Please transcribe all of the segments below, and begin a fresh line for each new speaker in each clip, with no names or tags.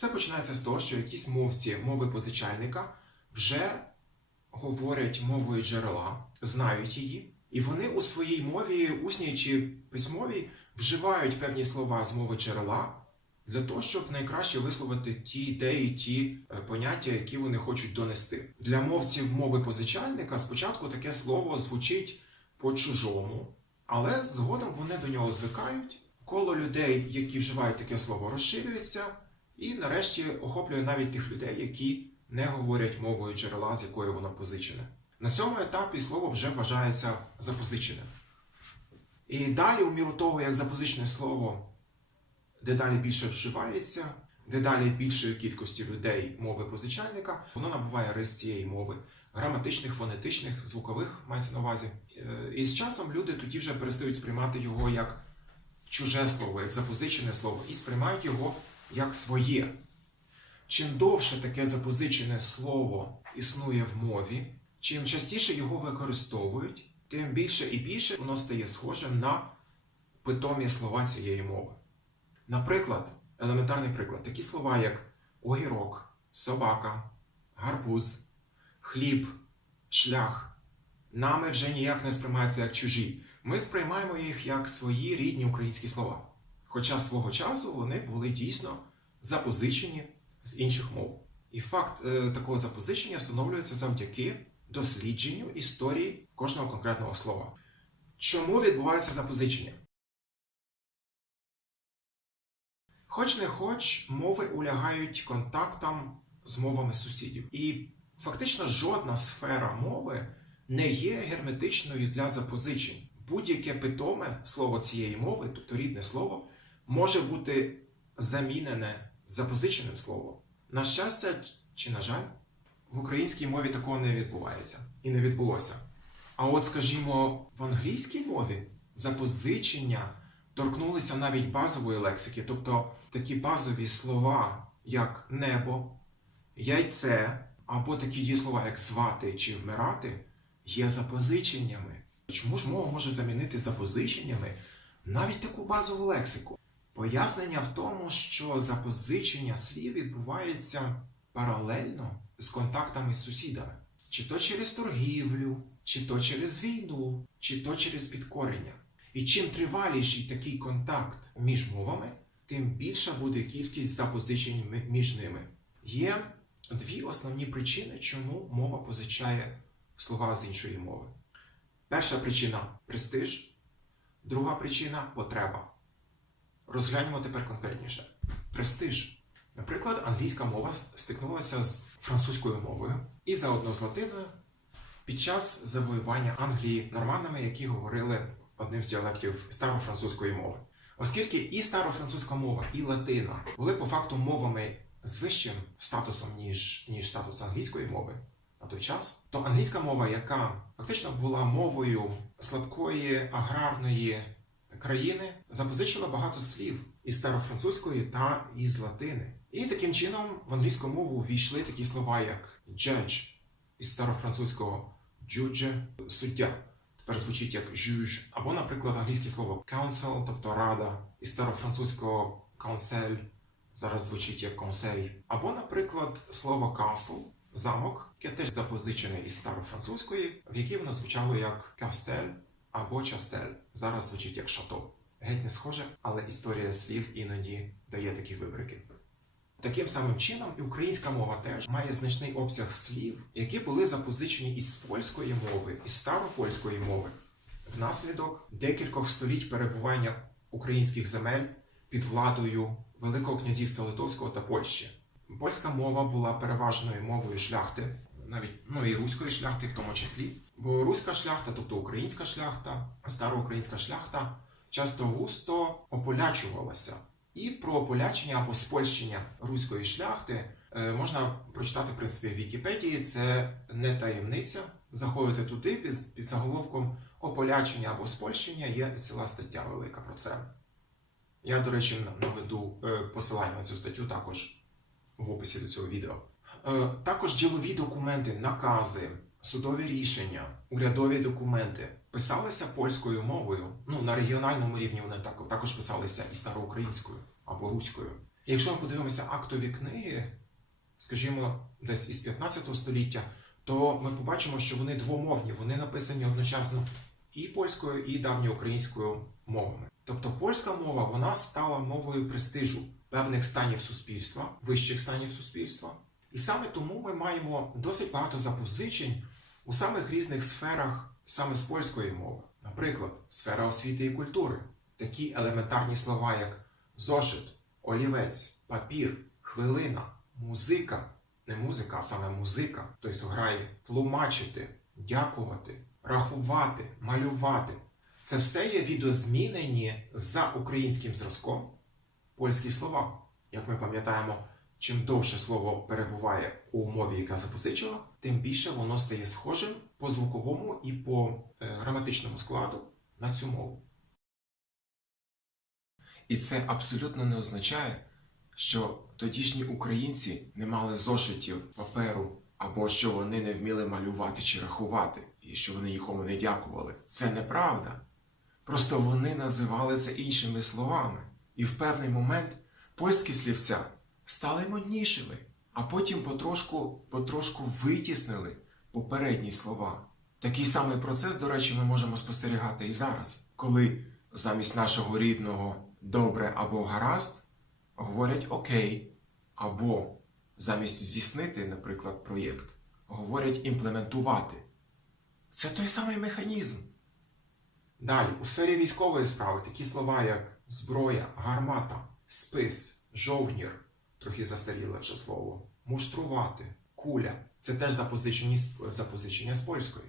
Все починається з того, що якісь мовці мови позичальника вже говорять мовою джерела, знають її, і вони у своїй мові, усній чи письмовій, вживають певні слова з мови джерела для того, щоб найкраще висловити ті ідеї, ті е, поняття, які вони хочуть донести. Для мовців мови позичальника спочатку таке слово звучить по-чужому, але згодом вони до нього звикають. Коло людей, які вживають таке слово, розширюється, і нарешті охоплює навіть тих людей, які не говорять мовою джерела, з якої воно позичене. На цьому етапі слово вже вважається запозиченим. І далі, у міру того, як запозичене слово дедалі більше вживається, дедалі більшої кількості людей мови позичальника, воно набуває рис цієї мови граматичних, фонетичних, звукових мається на увазі. Е, І з часом люди тоді вже перестають сприймати його як чуже слово, як запозичене слово, і сприймають його як своє. Чим довше таке запозичене слово існує в мові, чим частіше його використовують, тим більше і більше воно стає схожим на питомі слова цієї мови. Наприклад, елементарний приклад, такі слова, як огірок, собака, гарбуз, хліб, шлях, нами вже ніяк не сприймаються як чужі. Ми сприймаємо їх як свої рідні українські слова. Хоча свого часу вони були дійсно запозичені з інших мов. І факт е, такого запозичення встановлюється завдяки дослідженню історії кожного конкретного слова. Чому відбувається запозичення? Хоч не хоч, мови улягають контактам з мовами сусідів. І фактично жодна сфера мови не є герметичною для запозичень. Будь-яке питоме слово цієї мови, тобто рідне слово, може бути замінене запозиченим словом. На щастя чи на жаль, в українській мові такого не відбувається і не відбулося. А от, скажімо, в англійській мові запозичення торкнулися навіть базової лексики, тобто такі базові слова, як небо, яйце, або такі дієслова, як звати чи вмирати, є запозиченнями. Чому ж мова може замінити запозиченнями навіть таку базову лексику? Пояснення в тому, що запозичення слів відбувається паралельно з контактами з сусідами, чи то через торгівлю, чи то через війну, чи то через підкорення. І чим триваліший такий контакт між мовами, тим більша буде кількість запозичень між ними. Є дві основні причини, чому мова позичає слова з іншої мови. Перша причина престиж, друга причина потреба. Розгляньмо тепер конкретніше. Престиж. Наприклад, англійська мова стикнулася з французькою мовою і заодно з латиною під час завоювання Англії норманами, які говорили одним з діалектів старофранцузької мови. Оскільки і старофранцузька мова, і латина були по факту мовами з вищим статусом, ніж, ніж статус англійської мови на той час, то англійська мова, яка фактично була мовою слабкої аграрної країни, запозичила багато слів із старофранцузької та із латини. І таким чином в англійську мову ввійшли такі слова, як judge із старофранцузького judge – суддя. Тепер звучить як juge. Або, наприклад, англійське слово council, тобто рада, із старофранцузького council, зараз звучить як conseil. Або, наприклад, слово castle – замок, яке теж запозичене із старофранцузької, в якій воно звучало як кастель або частель. Зараз звучить як шато. Геть не схоже, але історія слів іноді дає такі вибрики. Таким самим чином, і українська мова теж має значний обсяг слів, які були запозичені із польської мови, із старопольської мови, внаслідок декількох століть перебування українських земель під владою Великого князівства Литовського та Польщі. Польська мова була переважною мовою шляхти, навіть ну і руської шляхти, в тому числі. Бо руська шляхта, тобто українська шляхта, староукраїнська шляхта, часто густо ополячувалася. І про ополячення або спольщення руської шляхти е, можна прочитати в принципі в Вікіпедії. Це не таємниця. Заходите туди під, під заголовком ополячення або спольщення. Є ціла стаття велика про це. Я, до речі, наведу е, посилання на цю статтю також в описі до цього відео. Е, Також ділові документи, накази, судові рішення, урядові документи писалися польською мовою. Ну на регіональному рівні вони також писалися і староукраїнською або руською. Якщо ми подивимося актові книги, скажімо, десь із 15 століття, то ми побачимо, що вони двомовні, вони написані одночасно і польською, і давньоукраїнською мовами. Тобто польська мова вона стала мовою престижу певних станів суспільства, вищих станів суспільства. І саме тому ми маємо досить багато запозичень у самих різних сферах саме з польської мови. Наприклад, сфера освіти і культури, такі елементарні слова, як зошит, олівець, папір, хвилина, музика, не музика, а саме музика, той, хто грає, тлумачити, дякувати, рахувати, малювати. Це все є відозмінені за українським зразком польські слова. Як ми пам'ятаємо, чим довше слово перебуває у мові, яка запозичила, тим більше воно стає схожим по звуковому і по е, граматичному складу на цю мову.
І це абсолютно не означає, що тодішні українці не мали зошитів, паперу, або що вони не вміли малювати чи рахувати, і що вони нікому не дякували. Це неправда. Просто вони називали це іншими словами. І в певний момент польські слівця стали моднішими, а потім потрошку, потрошку витіснили попередні слова. Такий самий процес, до речі, ми можемо спостерігати і зараз, коли замість нашого рідного добре або гаразд говорять окей, або замість здійснити, наприклад, проєкт, говорять імплементувати. Це той самий механізм.
Далі, у сфері військової справи такі слова, як зброя, гармата, спис, жовнір, трохи застаріле вже слово, муштрувати, куля це теж запозичення з польської.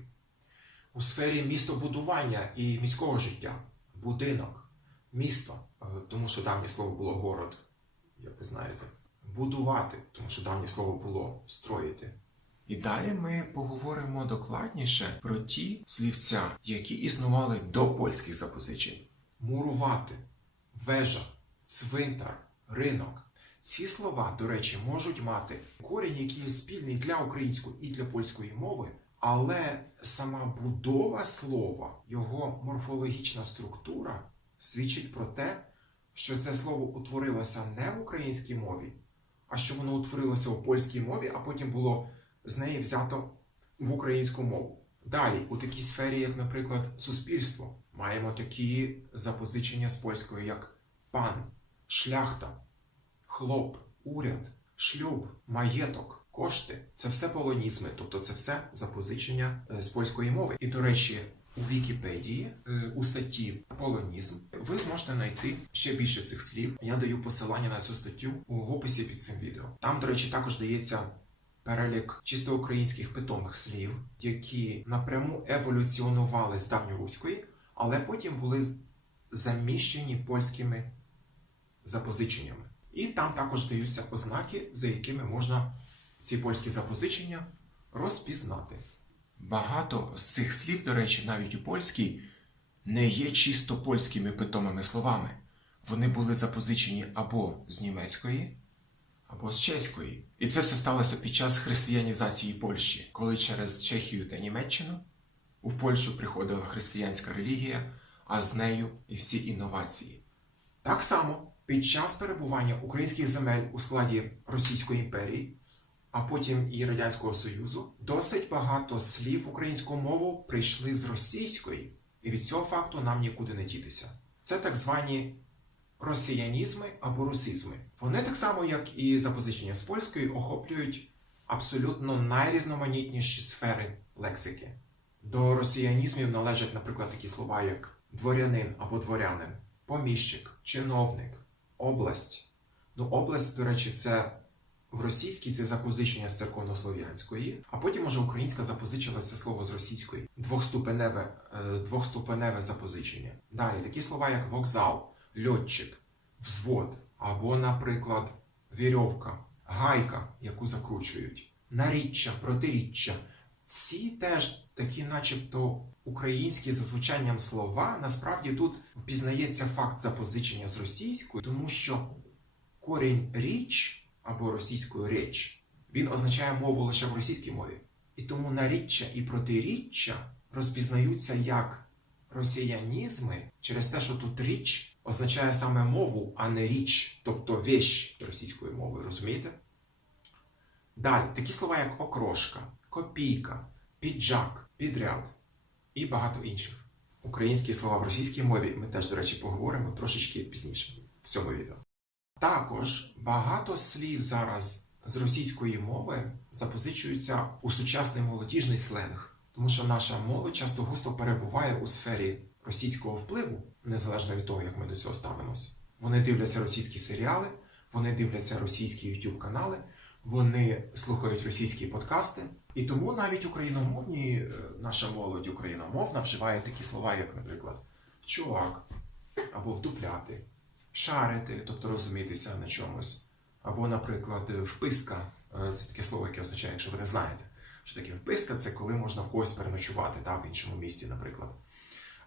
У сфері містобудування і міського життя, будинок, місто, е, тому що давнє слово було город, як ви знаєте, будувати, тому що давнє слово було строїти.
І далі ми поговоримо докладніше про ті слівця, які існували до польських запозичень.
мурувати, вежа, цвинтар, ринок. Ці слова, до речі, можуть мати корінь, який є спільний для української і для польської мови, але сама будова слова, його морфологічна структура свідчить про те, що це слово утворилося не в українській мові, а що воно утворилося у польській мові, а потім було з неї взято в українську мову. Далі, у такій сфері, як, наприклад, суспільство, маємо такі запозичення з польської, як пан, шляхта, хлоп, уряд, шлюб, маєток, кошти. Це все полонізми, тобто це все запозичення е, з польської мови. І, до речі, у Вікіпедії е, у статті полонізм ви зможете знайти ще більше цих слів. Я даю посилання на цю статтю в описі під цим відео. Там, до речі, також дається перелік чисто українських питомих слів, які напряму еволюціонували з давньоруської, але потім були заміщені польськими запозиченнями. І там також даються ознаки, за якими можна ці польські запозичення розпізнати.
Багато з цих слів, до речі, навіть у польській, не є чисто польськими питомими словами. Вони були запозичені або з німецької, або з чеської. І це все сталося під час християнізації Польщі, коли через Чехію та Німеччину у Польщу приходила християнська релігія, а з нею і всі інновації.
Так само під час перебування українських земель у складі Російської імперії, а потім і Радянського Союзу, досить багато слів в українську мову прийшли з російської, і від цього факту нам нікуди не дітися. Це так звані росіянізми або русизми. Вони так само, як і запозичення з польської, охоплюють абсолютно найрізноманітніші сфери лексики. До росіянізмів належать, наприклад, такі слова, як дворянин або дворянин, поміщик, чиновник, область. Ну, область, до речі, це в російській це запозичення з церковнослов'янської, а потім уже українська запозичила це слово з російської. Двохступеневе, е, двохступеневе запозичення. Далі такі слова, як вокзал, льотчик, взвод, або, наприклад, вірьовка, гайка, яку закручують, наріччя, протиріччя. Ці теж такі, начебто, українські за звучанням слова, насправді тут впізнається факт запозичення з російської, тому що корінь річ або російською річ, він означає мову лише в російській мові. І тому наріччя і протиріччя розпізнаються як росіянізми через те, що тут річ означає саме мову, а не річ, тобто вещь російською мовою, розумієте? Далі, такі слова, як окрошка, копійка, піджак, підряд і багато інших. Українські слова в російській мові ми теж, до речі, поговоримо трошечки пізніше в цьому відео. Також багато слів зараз з російської мови запозичуються у сучасний молодіжний сленг, тому що наша молодь часто густо перебуває у сфері російського впливу, незалежно від того, як ми до цього ставимося. Вони дивляться російські серіали, вони дивляться російські YouTube канали, вони слухають російські подкасти. І тому навіть україномовні, е, наша молодь україномовна вживає такі слова, як, наприклад, чувак або вдупляти, шарити, тобто розумітися на чомусь. Або, наприклад, вписка Е, це таке слово, яке означає, якщо ви не знаєте, що таке вписка, це коли можна в когось переночувати, та, в іншому місті, наприклад.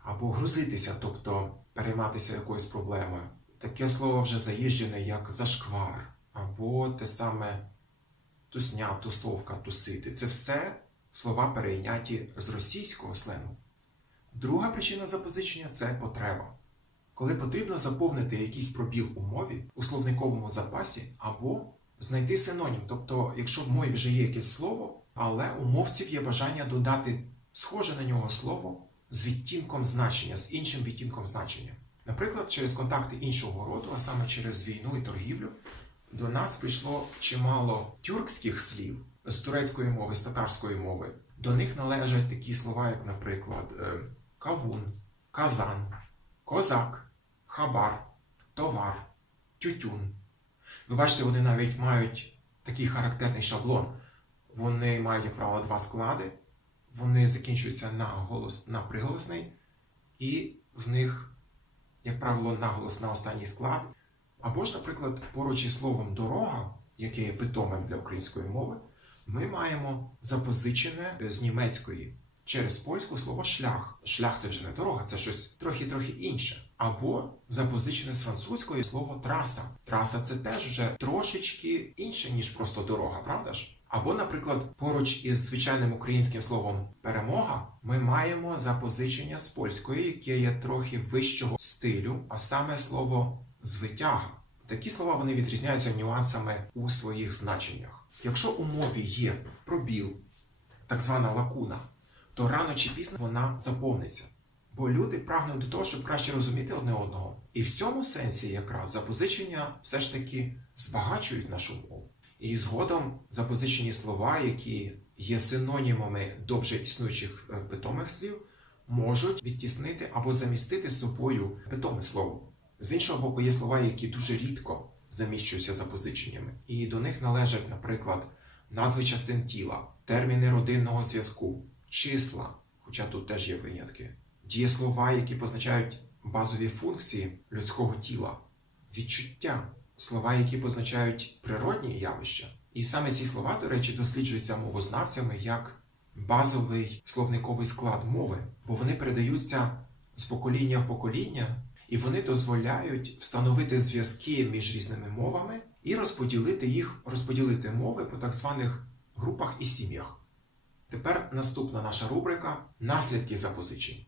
Або грузитися, тобто перейматися якоюсь проблемою. Таке слово вже заїжджене як зашквар, або те саме тусня, тусовка, тусити. Це все слова перейняті з російського сленгу. Друга причина запозичення це потреба. Коли потрібно заповнити якийсь пробіл у мові у словниковому запасі або знайти синонім. Тобто, якщо в мові вже є якесь слово, але у мовців є бажання додати схоже на нього слово з відтінком значення, з іншим відтінком значення. Наприклад, через контакти іншого роду, а саме через війну і торгівлю, до нас прийшло чимало тюркських слів з турецької мови, з татарської мови. До них належать такі слова, як, наприклад, е, кавун, казан, козак, хабар, товар, тютюн. Ви бачите, вони навіть мають такий характерний шаблон. Вони мають, як правило, два склади. Вони закінчуються на голос на приголосний, і в них, як правило, наголос на останній склад. Або ж, наприклад, поруч із словом дорога, яке є питомим для української мови, ми маємо запозичене з німецької через польську слово шлях. Шлях це вже не дорога, це щось трохи-трохи інше. Або запозичене з французької слово траса. Траса це теж вже трошечки інше, ніж просто дорога, правда ж? Або, наприклад, поруч із звичайним українським словом перемога ми маємо запозичення з польської, яке є трохи вищого стилю, а саме слово звитяга. Такі слова вони відрізняються нюансами у своїх значеннях. Якщо у мові є пробіл, так звана лакуна, то рано чи пізно вона заповниться. Бо люди прагнуть до того, щоб краще розуміти одне одного. І в цьому сенсі якраз запозичення все ж таки збагачують нашу мову. І згодом запозичені слова, які є синонімами довже існуючих е, питомих слів, можуть відтіснити або замістити собою питоме слово. З іншого боку, є слова, які дуже рідко заміщуються запозиченнями, і до них належать, наприклад, назви частин тіла, терміни родинного зв'язку, числа, хоча тут теж є винятки, дієслова, які позначають базові функції людського тіла, відчуття, слова, які позначають природні явища. І саме ці слова, до речі, досліджуються мовознавцями як базовий словниковий склад мови, бо вони передаються з покоління в покоління, і вони дозволяють встановити зв'язки між різними мовами і розподілити їх, розподілити мови по так званих групах і сім'ях. Тепер наступна наша рубрика наслідки запозичень.